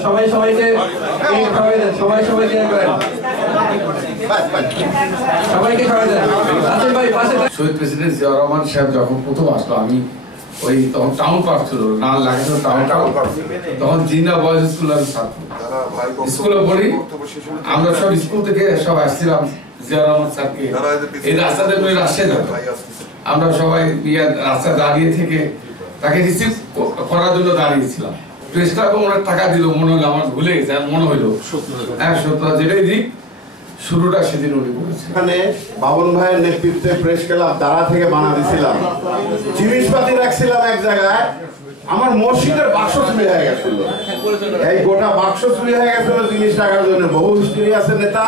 সবাই সবাইকে শহীদ প্রেসিডেন্ট জিয়াউর রহমান সাহেব যখন প্রথম আসলো, আমি ওই তখন টাউন পার্ক ছিল না, লাগানো টাউন তখন জিন্না বয়েজ স্কুলের ছাত্র, স্কুলে পড়ি আমরা সব স্কুল থেকে সব আসছিলাম জিয়াউর রহমান স্যারকে এই রাস্তাতে রাস্তায় যেত, আমরা সবাই রাস্তায় দাঁড়িয়ে থেকে তাকে রিসিভ করার জন্য দাঁড়িয়েছিলাম। প্রেস ক্লাবে ওনার টাকা দিল মনে হলো, আমার ভুলে গেছে, মনে হলো হ্যাঁ সত্য, যেটাই দিক শুরুটা সেদিন উনি করেছেন। এখানে বাবন ভাইয়ের নেতৃত্বে প্রেস ক্লাব দাঁড়া থেকে বানা দিছিলাম, জিনিসপাতি রাখছিলাম এক জায়গায়, আমার মসজিদের বাক্স চুরি হয়ে গেছিল, এই গোটা বাক্স চুরি হয়ে গেছিল জিনিস রাখার জন্য। বহু হিস্ট্রি আছে নেতা